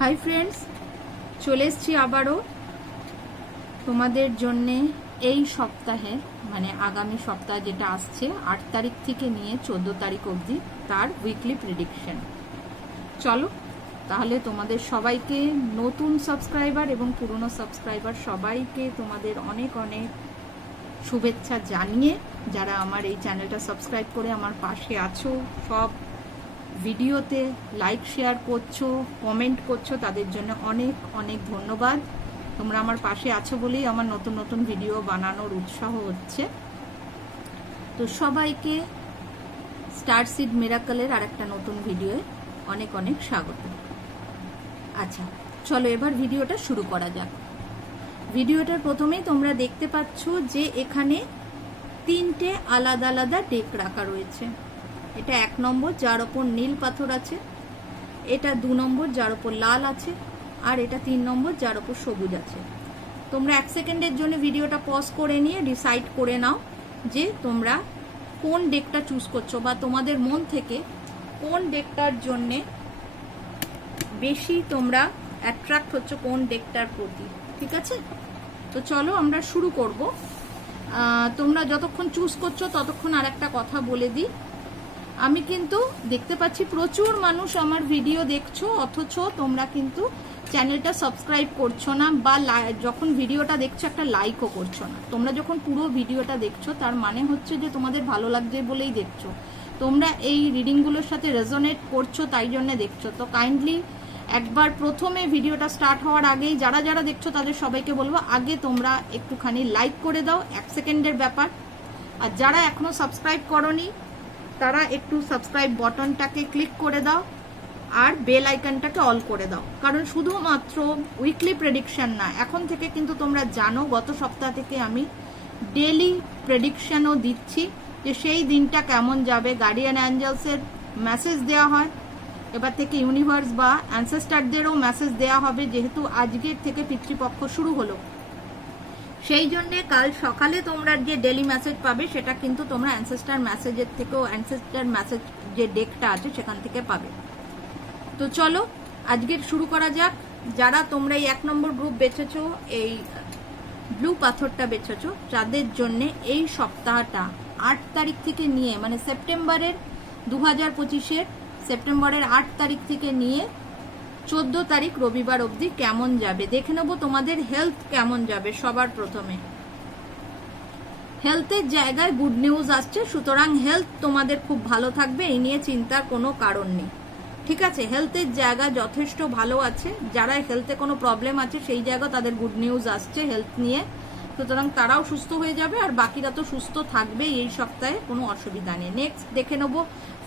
Hi friends, চলে এসছি আবারও তোমাদের জন্যে এই সপ্তাহে, মানে আগামী সপ্তাহ যেটা আসছে 8 তারিখ থেকে নিয়ে 14 তারিখ অবধি তার উইকলি প্রেডিকশন। চলো তাহলে তোমাদের সবাইকে, নতুন সাবস্ক্রাইবার এবং পুরনো সাবস্ক্রাইবার সবাইকে তোমাদের অনেক অনেক শুভেচ্ছা জানিয়ে, যারা আমার এই চ্যানেলটা সাবস্ক্রাইব করে আমার পাশে আছো, সব ভিডিওতে লাইক শেয়ার করছো, কমেন্ট করছো, তাদের জন্য অনেক অনেক ধন্যবাদ। তোমরা আমার পাশে আছো বলেই আমার নতুন নতুন ভিডিও বানানোর উৎসাহ হচ্ছে। তো সবাইকে স্টার সিড মিরাকলের আরেকটা নতুন ভিডিওয়ে অনেক অনেক স্বাগত। আচ্ছা চলো এবার ভিডিওটা শুরু করা যাক। ভিডিওটার প্রথমেই তোমরা দেখতে পাচ্ছ যে এখানে 3টে আলাদা আলাদা ডেক রাখা রয়েছে। এটা 1 নম্বর যার ওপর নীল পাথর আছে, এটা 2 নম্বর যার ওপর লাল আছে, আর এটা 3 নম্বর যার ওপর সবুজ আছে। তোমরা 1 সেকেন্ডের জন্য ভিডিওটা পজ করে নিয়ে ডিসাইড করে নাও যে তোমরা কোন ডেকটা চুজ করছো, বা তোমাদের মন থেকে কোন ডেকটার জন্য বেশি তোমরা অ্যাট্রাক্ট হচ্ছ, কোন ডেকটার প্রতি। ঠিক আছে, তো চলো আমরা শুরু করব। তোমরা যতক্ষণ চুজ করছো ততক্ষণ আর একটা কথা বলে দিই। আমি কিন্তু দেখতে পাচ্ছি প্রচুর মানুষ আমার ভিডিও দেখছো, অথচ তোমরা কিন্তু চ্যানেলটা সাবস্ক্রাইব করছো না, বা যখন ভিডিওটা দেখছো একটা লাইকও করছো না। তোমরা যখন পুরো ভিডিওটা দেখছো তার মানে হচ্ছে যে তোমাদের ভালো লাগছে বলেই দেখছো, তোমরা এই রিডিংগুলোর সাথে রেজোনেট করছো, তাই জন্য দেখছো। তো কাইন্ডলি একবার প্রথমে ভিডিওটা স্টার্ট হওয়ার আগেই যারা যারা দেখছো তাদের সবাইকে বলবো, আগে তোমরা একটুখানি লাইক করে দাও, 1 সেকেন্ডের ব্যাপার। আর যারা এখনো সাবস্ক্রাইব করোনি তারা একটু সাবস্ক্রাইব বাটনটাকে ক্লিক করে দাও আর বেল আইকনটাকে অল করে দাও। কারণ শুধুমাত্র উইকলি প্রেডিকশন না, এখন থেকে কিন্তু তোমরা জানো গত সপ্তাহ থেকে আমি ডেইলি প্রেডিকশনও দিচ্ছি, যে সেই দিনটা কেমন যাবে। গার্ডিয়ান অ্যাঞ্জেলসের মেসেজ দেওয়া হয়, এবার থেকে ইউনিভার্স বা অ্যানসেস্টারদেরও মেসেজ দেওয়া হবে, যেহেতু আজকের থেকে পিতৃপক্ষ শুরু হলো। সেই জন্যে কাল সকালে তোমরা যে ডেলি মেসেজ পাবে সেটা কিন্তু তোমরা অ্যানসেস্টার মেসেজের থেকেও, অ্যানসেস্টার মেসেজ যে ডেকটা আছে সেখান থেকে পাবে। তো চলো আজকের শুরু করা যাক। যারা তোমরা এই 1 নম্বর গ্রুপ বেছেছো, এই ব্লু পাথরটা বেছেছো, তাদের জন্য এই সপ্তাহটা 8 তারিখ থেকে নিয়ে, মানে সেপ্টেম্বরের 2025-এর সেপ্টেম্বরের 8 তারিখ থেকে নিয়ে 14 তারিখ রবিবার অবধি কেমন যাবে দেখে নেব। তোমাদের হেলথ কেমন যাবে সবার প্রথমে। হেলথের জায়গায় গুড নিউজ আসছে, সুতরাং হেলথ তোমাদের খুব ভালো থাকবে, এই নিয়ে চিন্তার কোনো কারণ নেই। ঠিক আছে, হেলথের জায়গা যথেষ্ট ভালো আছে। যারা হেলথে কোনো প্রবলেম আছে সেই জায়গা তাদের গুড নিউজ আসছে হেলথ নিয়ে, সুতরাং তারাও সুস্থ হয়ে যাবে, আর বাকিরা তো সুস্থ থাকবে এই সপ্তাহে, কোনো অসুবিধা নেই। নেক্সট দেখে নেবো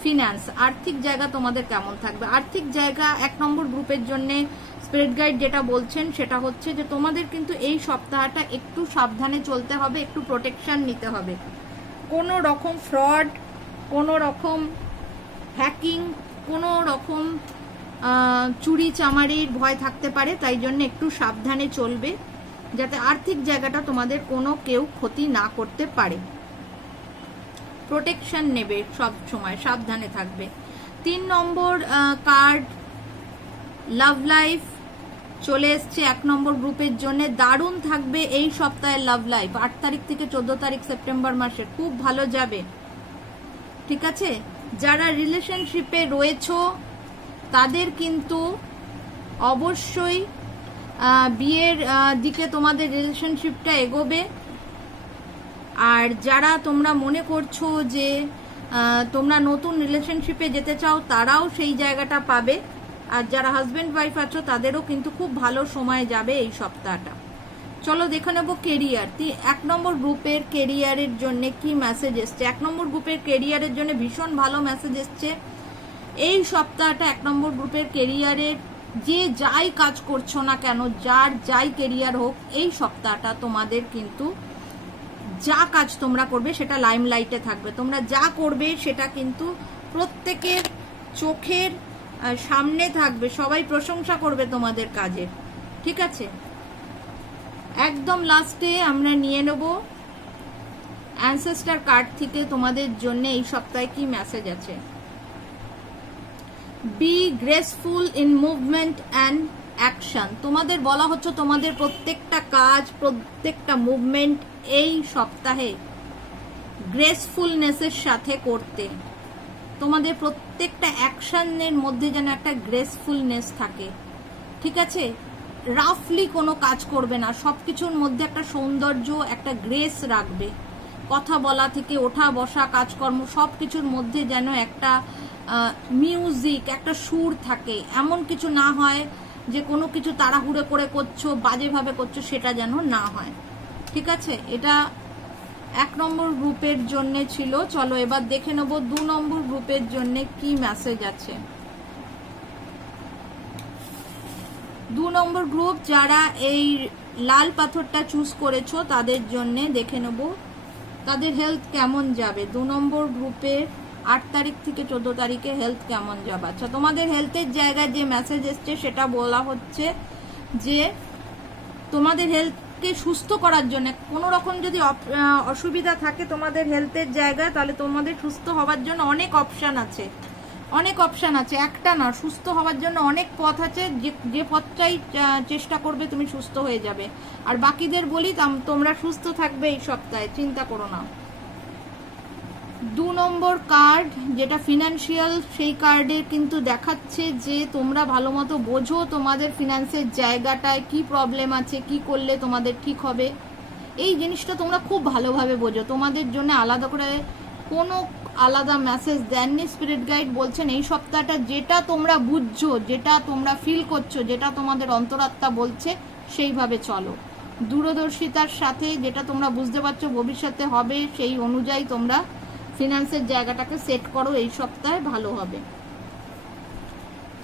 ফিনান্স, আর্থিক জায়গা তোমাদের কেমন থাকবে। আর্থিক জায়গা 1 নম্বর গ্রুপের জন্য স্পিরিট গাইড যেটা বলছেন সেটা হচ্ছে যে তোমাদের কিন্তু এই সপ্তাহটা একটু সাবধানে চলতে হবে, একটু প্রোটেকশন নিতে হবে। কোনো রকম ফ্রড, কোনো রকম হ্যাকিং, কোনো রকম চুরি চামারির ভয় থাকতে পারে, তাই জন্য একটু সাবধানে চলবে, যাতে আর্থিক জায়গাটা তোমাদের কোনো কেউ ক্ষতি না করতে পারে। প্রোটেকশন নেবে, সব সময় সাবধানে থাকবে। 3 নম্বর কার্ড লাভ লাইফ চলে এসছে 1 নম্বর গ্রুপের জন্য। দারুণ থাকবে এই সপ্তাহে লাভ লাইফ, 8 তারিখ থেকে 14 তারিখ সেপ্টেম্বর মাসে খুব ভালো যাবে। ঠিক আছে, যারা রিলেশনশিপে রয়েছো তাদের কিন্তু অবশ্যই বিয়ের দিকে তোমাদের রিলেশনশিপটা এগোবে। আর যারা তোমরা মনে করছো যে তোমরা নতুন রিলেশনশিপে যেতে চাও তারাও সেই জায়গাটা পাবে। আর যারা হাজবেন্ড ওয়াইফ আছো তাদেরও কিন্তু খুব ভালো সময় যাবে এই সপ্তাহটা। চলো দেখে নেবো কেরিয়ার। 1 নম্বর গ্রুপের কেরিয়ারের জন্য কি মেসেজ এসছে। 1 নম্বর গ্রুপের কেরিয়ারের জন্য ভীষণ ভালো মেসেজ এসছে এই সপ্তাহটা। 1 নম্বর গ্রুপের কেরিয়ারের যে যাই কাজ করছো না কেন, যার যাই কেরিয়ার হোক, এই সপ্তাহটা তোমাদের কিন্তু যা কাজ তোমরা করবে সেটা লাইমলাইটে থাকবে। তোমরা যা করবে সেটা কিন্তু প্রত্যেকের চোখের সামনে থাকবে, সবাই প্রশংসা করবে তোমাদের কাজের। ঠিক আছে, একদম লাস্টে আমরা নিয়ে নেব অ্যানসেস্টার কার্ড থেকে তোমাদের জন্য এই সপ্তাহে কি মেসেজ আছে। Be graceful in movement and action. তোমাদের বলা হচ্ছে তোমাদের প্রত্যেকটা কাজ, প্রত্যেকটা মুভমেন্ট এই সপ্তাহে গ্রেসফুলনেসের সাথে করতে। তোমাদের প্রত্যেকটা অ্যাকশনের মধ্যে যেন একটা গ্রেসফুলনেস থাকে, ঠিক আছে? রাফলি কোনো কাজ করবে না, সবকিছুর মধ্যে একটা সৌন্দর্য, একটা গ্রেস রাখবে। কথা বলা থেকে ওঠা বসা, কাজকর্ম সবকিছুর মধ্যে যেন একটা মিউজিক, একটা সুর থাকে। এমন কিছু না হয় যে কোনো কিছু তাড়াহুড়ো করে করছো, বাজেভাবে করছো, সেটা যেন না হয়, ঠিক আছে? এটা 1 নম্বর গ্রুপের জন্য ছিল। চলো এবার দেখে নেব 2 নম্বর গ্রুপের জন্য কি মেসেজ আছে। 2 নম্বর গ্রুপ যারা এই লাল পাথরটা চুজ করেছো তাদের জন্য দেখে নেব তাদের হেলথ কেমন যাবে। 2 নম্বর গ্রুপের 8 তারিখ থেকে 14 তারিখে হেলথ কেমন যাবে। আচ্ছা, তোমাদের হেলথের জায়গায় যে মেসেজ এসছে সেটা বলা হচ্ছে যে তোমাদের হেলথকে সুস্থ করার জন্য কোনো রকম যদি অসুবিধা থাকে তোমাদের হেলথের জায়গায়, তাহলে তোমাদের সুস্থ হওয়ার জন্য অনেক অপশন আছে, অনেক অপশন আছে, একটা না, সুস্থ হওয়ার জন্য অনেক পথ আছে। যে পথটাই চেষ্টা করবে তুমি সুস্থ হয়ে যাবে। আর বাকিদের বলি তোমরা সুস্থ থাকবে এই সপ্তাহে, চিন্তা করো না। 2 নম্বর কার্ড যেটা ফিনান্সিয়াল, সেই কার্ডে কিন্তু দেখাচ্ছে যে তোমরা ভালো মতো বোঝো তোমাদের ফিনান্সের জায়গাটায় কি প্রবলেম আছে, কি করলে তোমাদের ঠিক হবে, এই জিনিসটা তোমরা খুব ভালোভাবে বোঝো। তোমাদের জন্য আলাদা করে কোনো আলাদা মেসেজ দেননি। স্পিরিট গাইড বলছেন এই সপ্তাহটা যেটা তোমরা বুঝছো, যেটা তোমরা ফিল করছো, যেটা তোমাদের অন্তরাত্মা বলছে সেইভাবে চলো। দূরদর্শিতার সাথে যেটা তোমরা বুঝতে পারছো ভবিষ্যতে হবে, সেই অনুযায়ী তোমরা ফিনান্সের জায়গাটাকে সেট করো, এই সপ্তাহে ভালো হবে।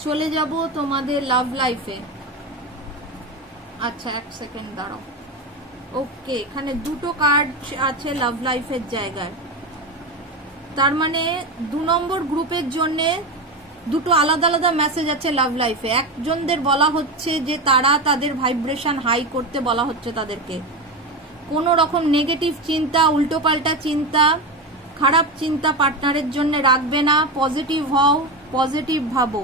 চলে যাব তোমাদের লাভ লাইফে। আচ্ছা 1 সেকেন্ড দাঁড়াও। ওকে, এখানে 2টো কার্ড আছে লাভ লাইফের জায়গায়। তার মানে 2 নম্বর গ্রুপের জন্য 2টো আলাদা আলাদা মেসেজ আছে লাভ লাইফে। একজনদের বলা হচ্ছে যে তারা তাদের ভাইব্রেশন হাই করতে বলা হচ্ছে তাদেরকে। কোনো রকম নেগেটিভ চিন্তা, উল্টোপাল্টা চিন্তা, খারাপ চিন্তা পার্টনারের জন্য রাখবে না। পজিটিভ হও, পজিটিভ ভাবো।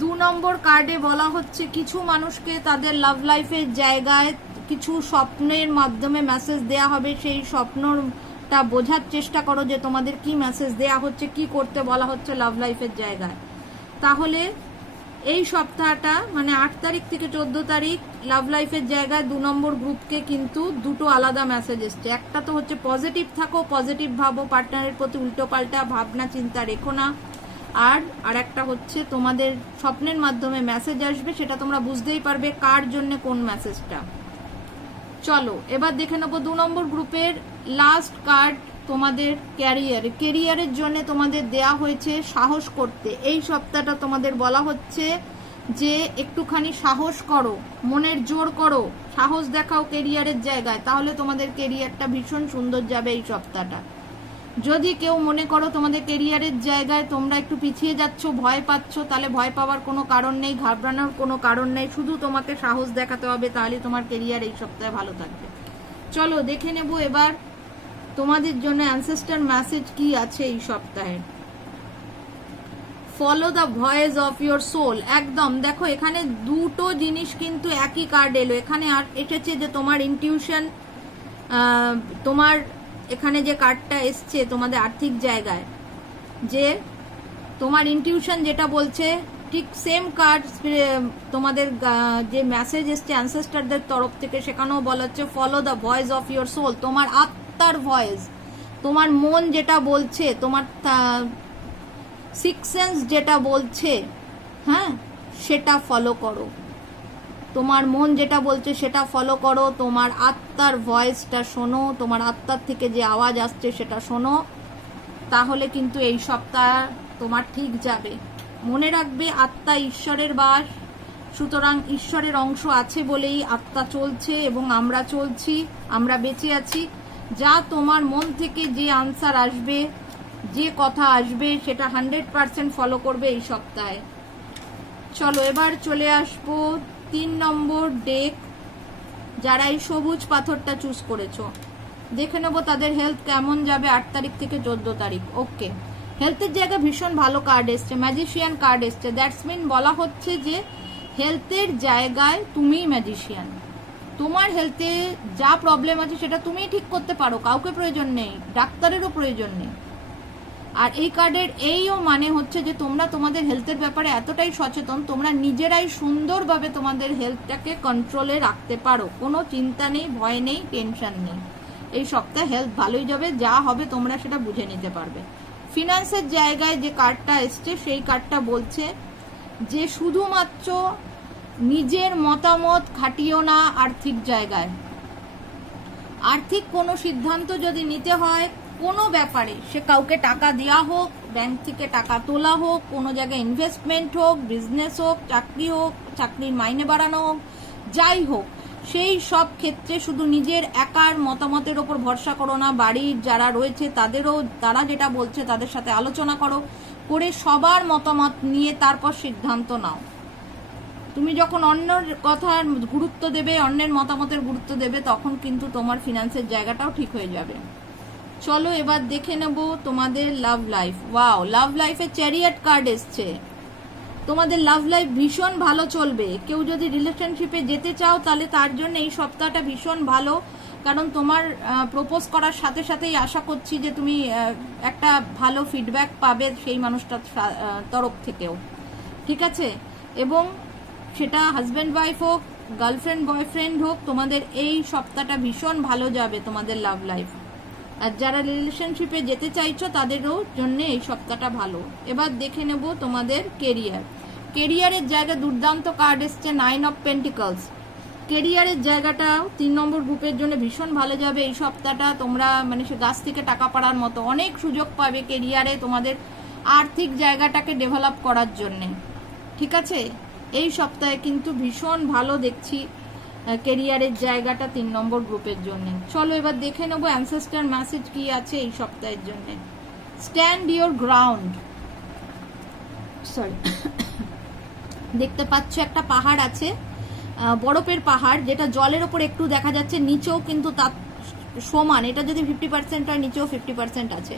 2 নম্বর কার্ডে বলা হচ্ছে কিছু মানুষকে তাদের লাভ লাইফের জায়গায় কিছু স্বপ্নের মাধ্যমে মেসেজ দেয়া হবে। সেই স্বপ্নটা বোঝার চেষ্টা করো যে তোমাদের কি মেসেজ দেয়া হচ্ছে, কি করতে বলা হচ্ছে লাভ লাইফের জায়গায়। তাহলে এই সপ্তাহটা মানে 8 তারিখ থেকে 14 তারিখ লাভ লাইফের জায়গায় 2 নম্বর গ্রুপকে কিন্তু 2টো আলাদা মেসেজ এসছে। একটা তো হচ্ছে পজিটিভ থাকো, পজিটিভ ভাবো, পার্টনারের প্রতি উল্টো পাল্টা ভাবনা চিন্তা রেখো না। আর একটা হচ্ছে তোমাদের স্বপ্নের মাধ্যমে মেসেজ আসবে, সেটা তোমরা বুঝতেই পারবে কার জন্য কোন মেসেজটা। চলো এবার দেখে নেবো 2 নম্বর গ্রুপের লাস্ট কার্ড। তোমাদের ক্যারিয়ারের জন্য তোমাদের দেয়া হয়েছে সাহস করতে। এই সপ্তাহটা তোমাদের বলা হচ্ছে যে একটুখানি সাহস করো, মনের জোর করো, সাহস দেখাও ক্যারিয়ারের জায়গায়, তাহলে তোমাদের ক্যারিয়ারটা ভীষণ সুন্দর যাবে এই সপ্তাহটা। যদি কেউ মনে করো তোমাদের ক্যারিয়ারের জায়গায় তোমরা একটু পিছিয়ে যাচ্ছ, ভয় পাচ্ছ, তাহলে ভয় পাওয়ার কোনো কারণ নেই, ঘাবড়ানোর কোনো কারণ নেই। শুধু তোমাকে সাহস দেখাতে হবে, তাহলে তোমার ক্যারিয়ার এই সপ্তাহে ভালো থাকবে। চলো দেখে নেব এবার তোমাদের জন্য অ্যানসেস্টর মেসেজ কি আছে এই সপ্তাহে। Follow the voice of your soul. একদম দেখো এখানে 2টো জিনিস কিন্তু একই কার্ড এলো। এখানে আর এসেছে যে তোমার ইনটিউশন, তোমার এখানে যে কার্ডটা এসছে তোমাদের আর্থিক জায়গায়, যে তোমার ইনটিউশন যেটা বলছে ঠিক সেম কার্ড তোমাদের যে মেসেজ এসছে অ্যানসেস্টরদের তরফ থেকে, সেখানেও বলা হচ্ছে follow the voice of your soul. তোমার আত্মার ভয়েস, তোমার মন যেটা বলছে, তোমার সিক্স সেন্স যেটা বলছে, হ্যাঁ সেটা ফলো করো। তোমার মন যেটা বলছে সেটা ফলো করো, তোমার আত্মার ভয়েসটা শোনো, তোমার আত্মার থেকে যে আওয়াজ আসছে সেটা শোনো, তাহলে কিন্তু এই সপ্তাহ তোমার ঠিক যাবে। মনে রাখবে আত্মা ঈশ্বরের বাস, সুতরাং ঈশ্বরের অংশ আছে বলেই আত্মা চলছে এবং আমরা চলছি, আমরা বেঁচে আছি। যা তোমার মন থেকে যে আনসার আসবে, যে কথা আসবে, সেটা 100% ফলো করবে এই সপ্তাহে। চলো এবার চলে আসবো 3 নম্বর ডেক। যারা এই সবুজ পাথরটা চুজ করেছো দেখে নেবো তাদের হেলথ কেমন যাবে 8 তারিখ থেকে 14 তারিখ। ওকে, হেলথের জায়গা ভীষণ ভালো কার্ড এসছে, ম্যাজিশিয়ান কার্ড এসছে। দ্যাটস মিন বলা হচ্ছে যে হেলথের জায়গায় তুমিই ম্যাজিশিয়ান। তোমার হেলথে যা প্রবলেম আছে সেটা তুমিই ঠিক করতে পারো, কাউকে প্রয়োজন নেই, ডাক্তারেরও প্রয়োজন নেই। আর এই কার্ডের এইও মানে হচ্ছে যে তোমরা তোমাদের হেলথের ব্যাপারে এতটাই সচেতন, তোমরা নিজেরাই সুন্দরভাবে তোমাদের হেলথটাকে কন্ট্রোলে রাখতে পারো। কোনো চিন্তা নেই, ভয় নেই, টেনশন নেই। এই সপ্তাহে হেলথ ভালোই যাবে, যা হবে তোমরা সেটা বুঝে নিতে পারবে। ফিনান্সের জায়গায় যে কার্ডটা এসছে সেই কার্ডটা বলছে যে শুধুমাত্র নিজের মতামত খাটিও না আর্থিক জায়গায়। আর্থিক কোনো সিদ্ধান্ত যদি নিতে হয় কোনো ব্যাপারে, সে কাউকে টাকা দেওয়া হোক, ব্যাংক থেকে টাকা তোলা হোক, কোনো জায়গায় ইনভেস্টমেন্ট হোক, বিজনেস হোক, চাকরি হোক, চাকরির মাইনে বাড়ানো হোক, যাই হোক, সেই সব ক্ষেত্রে শুধু নিজের একার মতামতের ওপর ভরসা করো না। বাড়ির যারা রয়েছে তাদেরও, তারা যেটা বলছে তাদের সাথে আলোচনা করো, করে সবার মতামত নিয়ে তারপর সিদ্ধান্ত নাও। তুমি যখন অন্যের কথার গুরুত্ব দেবে, অন্যের মতামতের গুরুত্ব দেবে, তখন কিন্তু তোমার ফিনান্সের জায়গাটাও ঠিক হয়ে যাবে। চলো এবার দেখে নেব তোমাদের লাভ লাইফ। ওয়াও, লাভ লাইফে চ্যারিয়ট কার্ড এসছে। তোমাদের লাভ লাইফ ভীষণ ভালো চলবে। কেউ যদি রিলেশনশিপে যেতে চাও তাহলে তার জন্য এই সপ্তাহটা ভীষণ ভালো, কারণ তোমার প্রপোজ করার সাথে সাথেই আশা করছি যে তুমি একটা ভালো ফিডব্যাক পাবে সেই মানুষটার তরফ থেকেও, ঠিক আছে? এবং সেটা হাজব্যান্ড ওয়াইফ হোক, গার্লফ্রেন্ড বয়ফ্রেন্ড হোক, তোমাদের এই সপ্তাহটা ভীষণ ভালো যাবে তোমাদের লাভ লাইফ। আর যারা রিলেশনশিপে যেতে চাইছো তাদেরও জন্য এই সপ্তাহটা ভালো। এবার দেখে নেব তোমাদের কেরিয়ার। কেরিয়ারের জায়গা দুর্দান্ত কার্ড এসছে 9 অফ পেন্টিকলস। কেরিয়ারের জায়গাটাও 3 নম্বর গ্রুপের জন্য ভীষণ ভালো যাবে এই সপ্তাহটা। তোমরা মানে সে গাছ থেকে টাকা পাড়ার মতো অনেক সুযোগ পাবে কেরিয়ারে, তোমাদের আর্থিক জায়গাটাকে ডেভেলপ করার জন্যে, ঠিক আছে? এই সপ্তাহে কিন্তু ভীষণ ভালো দেখছি কেরিয়ারের জায়গাটা 3 নম্বর গ্রুপের জন্য। চলো এবার দেখে নেবো অ্যানসেস্টর মেসেজ কি আছে এই সপ্তাহের জন্য। Stand your ground. সরি, দেখতে পাচ্ছ একটা পাহাড় আছে, বরফের পাহাড়, যেটা জলের ওপর একটু দেখা যাচ্ছে, নিচেও কিন্তু তার সমান, এটা যদি 50% হয় নিচেও 50% আছে।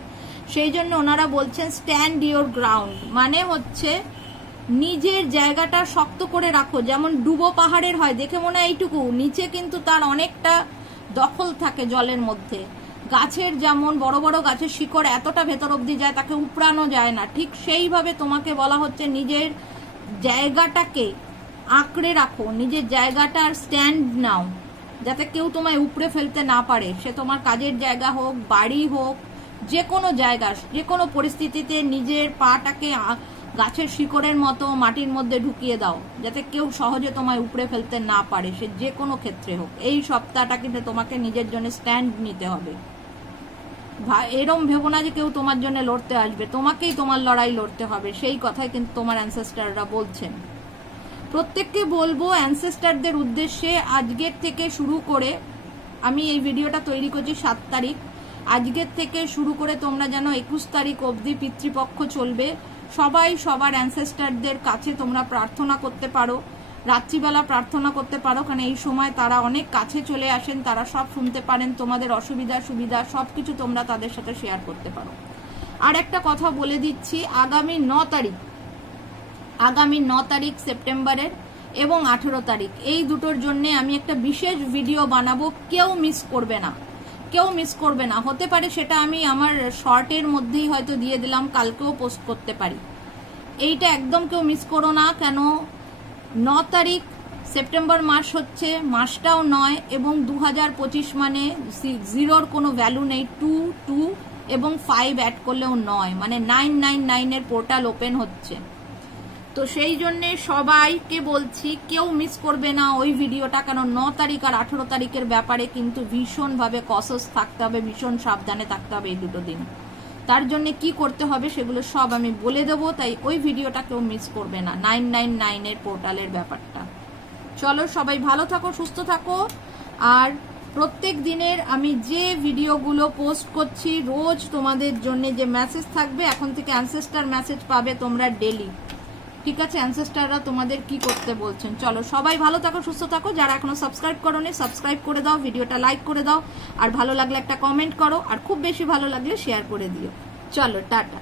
সেই জন্য ওনারা বলছেন স্ট্যান্ড ইওর গ্রাউন্ড, মানে হচ্ছে নিজের জায়গাটা শক্ত করে রাখো। যেমন ডুবো পাহাড়ের হয়, দেখে মনে হয় এইটুকু, নিচে কিন্তু তার অনেকটা দখল থাকে জলের মধ্যে। গাছের যেমন বড় বড় গাছের শিকড় এতটা ভেতর অব্দি যায়, তাকে উপড়ানো যায় না, ঠিক সেইভাবে তোমাকে বলা হচ্ছে নিজের জায়গাটাকে আঁকড়ে রাখো, নিজের জায়গাটার স্ট্যান্ড নাও, যাতে কেউ তোমায় উপড়ে ফেলতে না পারে। সে তোমার কাজের জায়গা হোক, বাড়ি হোক, যে কোনো জায়গা, যে কোনো পরিস্থিতিতে নিজের পাটাকে গাছের শিকড়ের মতো মাটির মধ্যে ঢুকিয়ে দাও, যাতে কেউ সহজে তোমায় উপড়ে ফেলতে না পারে, সে যে কোনো ক্ষেত্রে হোক। এই সপ্তাহটা কিন্তু তোমাকে নিজের জন্য স্ট্যান্ড নিতে হবে। এরম ভেবো না যে কেউ তোমার জন্য লড়তে আসবে, তোমাকেই তোমার লড়াই লড়তে হবে। সেই কথাই কিন্তু তোমার অ্যানসেস্টাররা বলছেন। প্রত্যেককে বলবো অ্যানসেস্টারদের উদ্দেশ্যে, আজকের থেকে শুরু করে, আমি এই ভিডিওটা তৈরি করছি 7 তারিখ, আজকের থেকে শুরু করে তোমরা যেন 21 তারিখ অবধি পিতৃপক্ষ চলবে, সবাই সবার অ্যানসেস্টারদের কাছে তোমরা প্রার্থনা করতে পারো, রাত্রিবেলা প্রার্থনা করতে পারো, কারণ এই সময় তারা অনেক কাছে চলে আসেন, তারা সব শুনতে পারেন, তোমাদের অসুবিধা সুবিধা সবকিছু তোমরা তাদের সাথে শেয়ার করতে পারো। আর একটা কথা বলে দিচ্ছি, আগামী 9 তারিখ সেপ্টেম্বরের এবং 18 তারিখ, এই দুটোর জন্য আমি একটা বিশেষ ভিডিও বানাবো, কেউ মিস করবে না, কেউ মিস করবে না। হতে পারে সেটা আমি আমার শর্টের মধ্যেই হয়তো দিয়ে দিলাম, কালকেও পোস্ট করতে পারি। এইটা একদম কেউ মিস করো না, কেন 9 তারিখ সেপ্টেম্বর মাস হচ্ছে, মাসটাও 9 এবং 2025 মানে 0-র কোনো ভ্যালু নেই, 2, 2 এবং 5 অ্যাড করলেও 9, মানে 999 এর পোর্টাল ওপেন হচ্ছে। তো সেই জন্যে সবাইকে বলছি কেউ মিস করবে না ওই ভিডিওটা, কেন 9 তারিখ আর 18 তারিখের ব্যাপারে কিন্তু ভীষণভাবে কসস থাকতে হবে, ভীষণ সাবধানে থাকতে হবে এই দুটো দিন। তার জন্য কি করতে হবে সেগুলো সব আমি বলে দেবো, তাই ওই ভিডিওটা কেউ মিস করবে না, 999 এর পোর্টালের ব্যাপারটা। চলো সবাই ভালো থাকো, সুস্থ থাকো। আর প্রত্যেক দিনের আমি যে ভিডিওগুলো পোস্ট করছি, রোজ তোমাদের জন্য যে মেসেজ থাকবে, এখন থেকে অ্যানসেস্টার মেসেজ পাবে তোমরা ডেলি, ঠিক আছে? অ্যানসেস্টাররা তোমাদের কি করতে বলছেন। চলো সবাই ভালো থাকো, সুস্থ থাকো। যারা এখনো সাবস্ক্রাইব করোনি সাবস্ক্রাইব করে দাও, ভিডিওটা লাইক করে দাও, আর ভালো লাগলে একটা কমেন্ট করো, আর খুব বেশি ভালো লাগলে শেয়ার করে দিও। চলো টাটা।